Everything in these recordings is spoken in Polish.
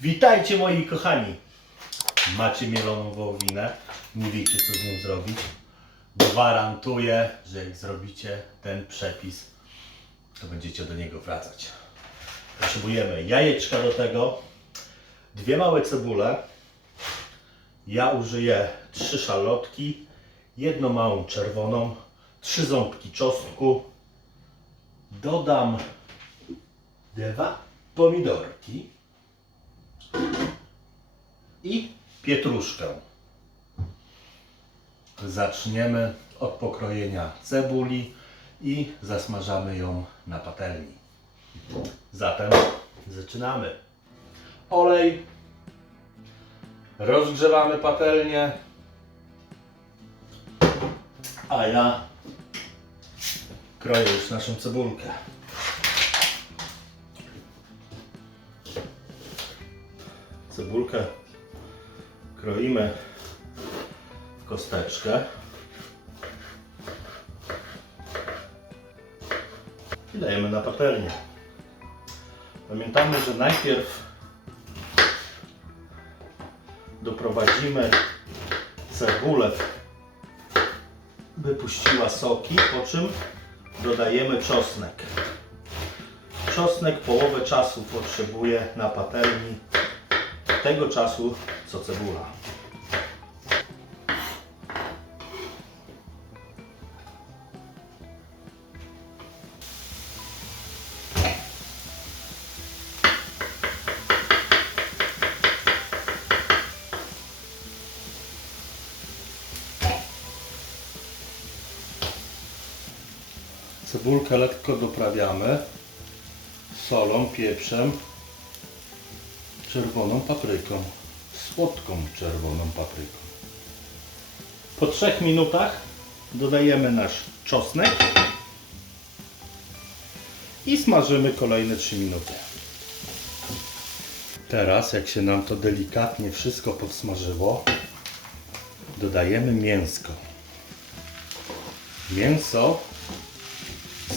Witajcie moi kochani! Macie mieloną wołowinę, nie wiecie co z nią zrobić. Gwarantuję, że jak zrobicie ten przepis, to będziecie do niego wracać. Potrzebujemy jajeczka do tego, 2 małe cebule. Ja użyję 3 szalotki, 1 małą czerwoną, 3 ząbki czosnku. Dodam 2 pomidorki i pietruszkę. Zaczniemy od pokrojenia cebuli i zasmażamy ją na patelni. Zatem zaczynamy. Olej. Rozgrzewamy patelnię. A ja kroję już naszą cebulkę. Cebulkę kroimy w kosteczkę i dajemy na patelnię. Pamiętamy, że najpierw doprowadzimy cebulę, by puściła soki, po czym dodajemy czosnek. Czosnek połowę czasu potrzebuje na patelni tego czasu co cebula. Cebulkę lekko doprawiamy solą, pieprzem, czerwoną papryką, słodką czerwoną papryką. Po 3 minutach dodajemy nasz czosnek i smażymy kolejne 3 minuty. Teraz, jak się nam to delikatnie wszystko podsmażyło, dodajemy mięsko. Mięso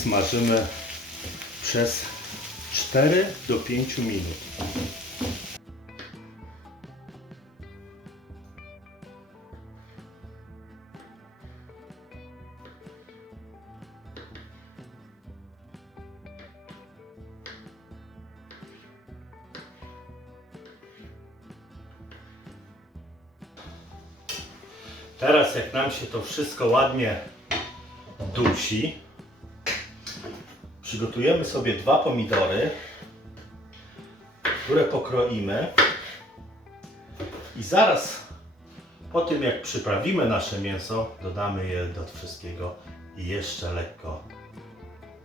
smażymy przez 4 do 5 minut. Teraz jak nam się to wszystko ładnie dusi, przygotujemy sobie 2 pomidory, które pokroimy i zaraz po tym jak przyprawimy nasze mięso, dodamy je do wszystkiego i jeszcze lekko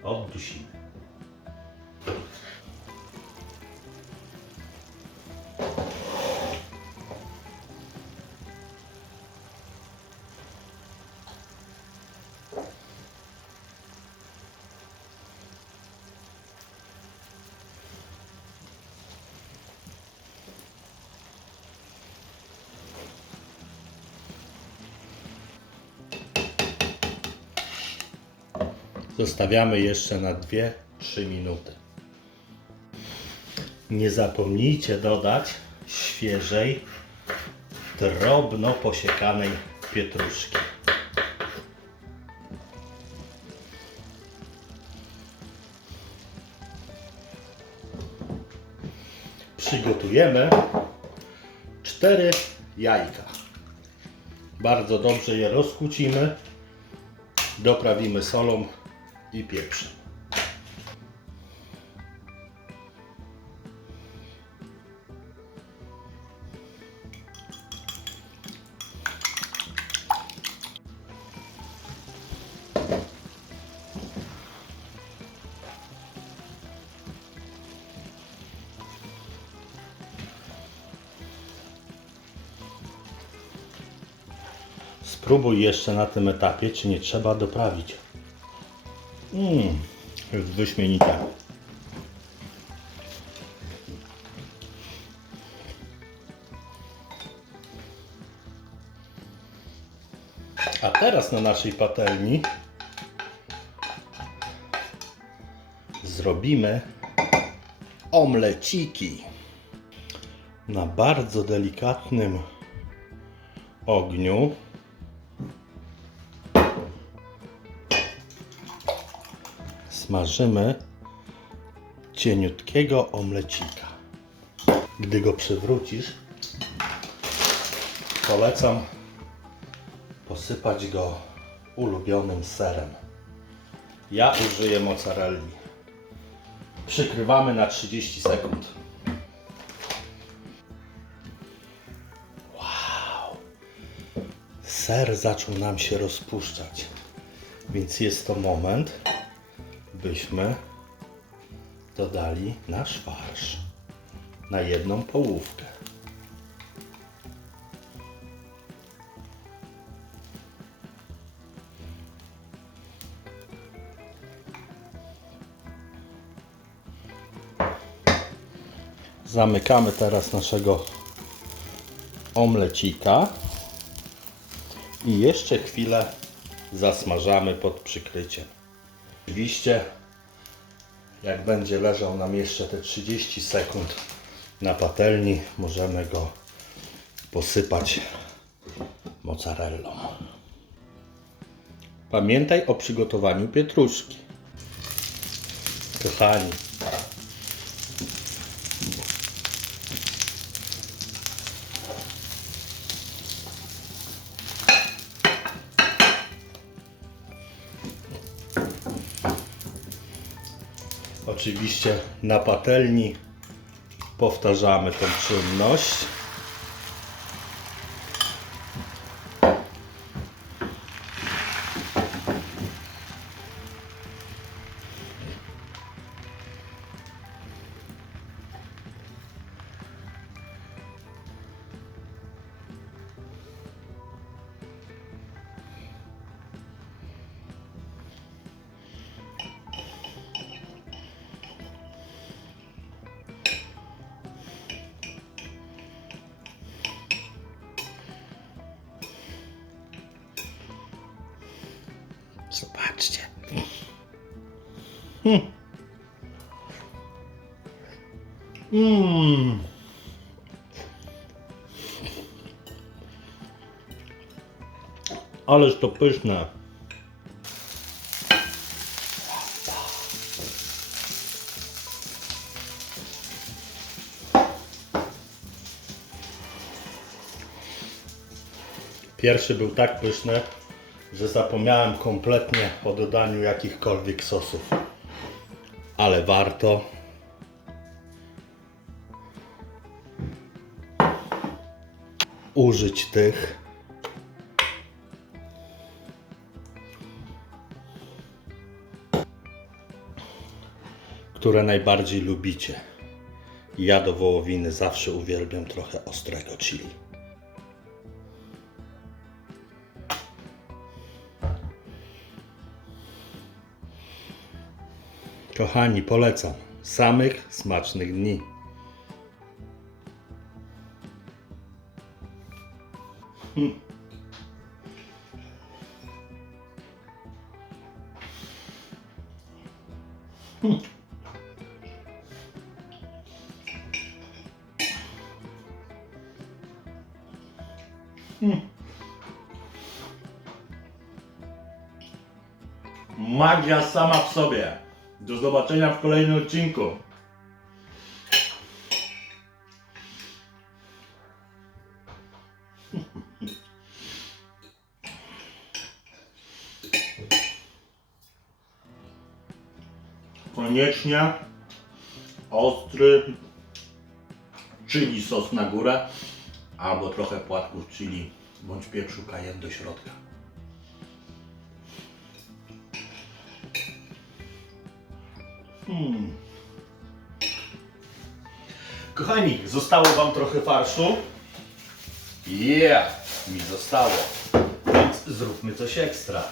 oddusimy. Zostawiamy jeszcze na 2-3 minuty. Nie zapomnijcie dodać świeżej, drobno posiekanej pietruszki. Przygotujemy 4 jajka. Bardzo dobrze je rozkucimy, doprawimy solą i pieprzem. Spróbuj jeszcze na tym etapie, czy nie trzeba doprawić. Jest wyśmienite. A teraz na naszej patelni zrobimy omleciki. Na bardzo delikatnym ogniu smażymy cieniutkiego omlecika. Gdy go przywrócisz, polecam posypać go ulubionym serem. Ja użyję mozzarelli. Przykrywamy na 30 sekund. Wow! Ser zaczął nam się rozpuszczać, więc jest to moment, byśmy dodali nasz farsz na jedną połówkę. Zamykamy teraz naszego omlecika i jeszcze chwilę zasmażamy pod przykryciem. Oczywiście, jak będzie leżał nam jeszcze te 30 sekund na patelni, możemy go posypać mozzarellą. Pamiętaj o przygotowaniu pietruszki. Kochani, oczywiście na patelni powtarzamy tę czynność. Zobaczcie. Ależ to pyszne. Pierwszy był tak pyszny, że zapomniałem kompletnie o dodaniu jakichkolwiek sosów. Ale warto. Użyć tych, które najbardziej lubicie. Ja do wołowiny zawsze uwielbiam trochę ostrego chili. Kochani, polecam. Samych smacznych dni. Magia sama w sobie. Do zobaczenia w kolejnym odcinku. Koniecznie ostry chili sos na górę albo trochę płatków chili bądź pieprzu cayenne do środka. Kochani, zostało Wam trochę farszu? Mi zostało. Więc zróbmy coś ekstra.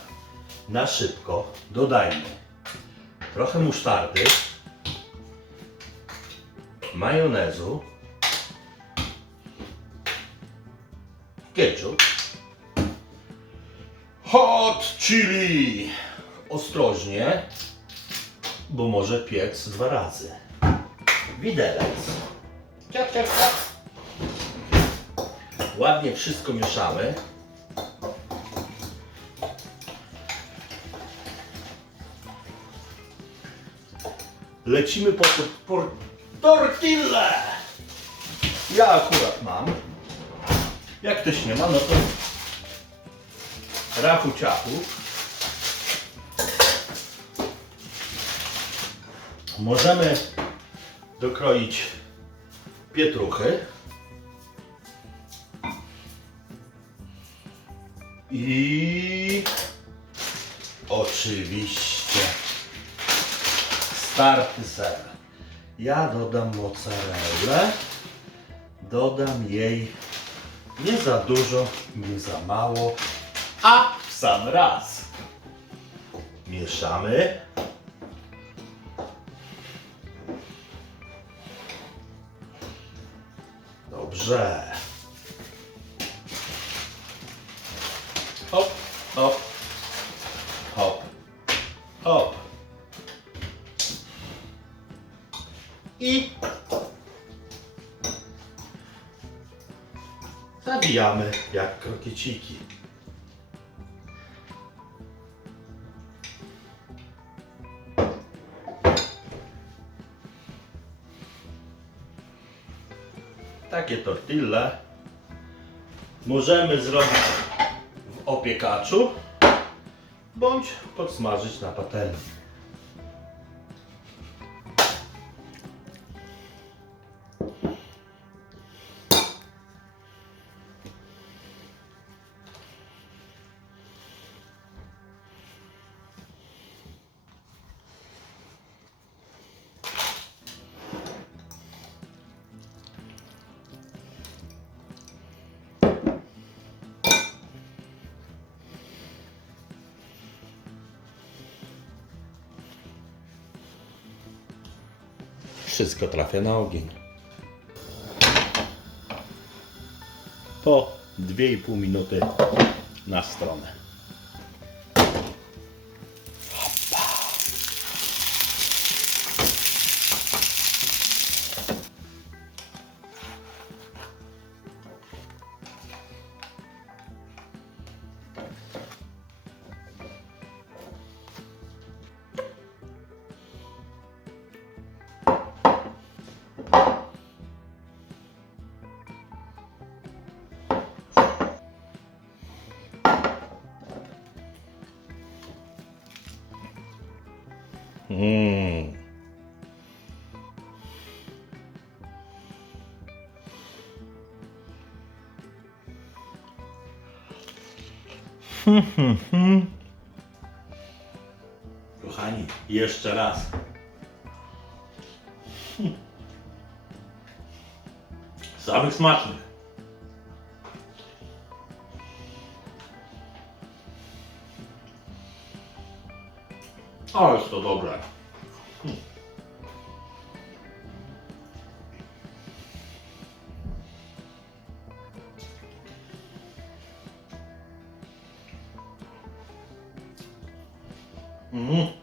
Na szybko dodajmy trochę musztardy, majonezu, ketchup, hot chili. Ostrożnie, bo może piec 2 razy. Widelec. Ciach, ciach, ciach. Ładnie wszystko mieszamy. Lecimy po tortillę. Ja akurat mam. Jak ktoś nie ma, no to rachu ciachu. Możemy dokroić pietruchy. I oczywiście starty ser. Ja dodam mozzarellę. Dodam jej nie za dużo, nie za mało, a w sam raz. Mieszamy. Dobrze. Hop, hop, hop, hop. I zawijamy jak krokieciki. Takie tortille możemy zrobić w opiekaczu bądź podsmażyć na patelni. Wszystko trafia na ogień. Po 2,5 minuty na stronę. Kochani, jeszcze raz. Samych smacznych. O, jest to dobre. Mm.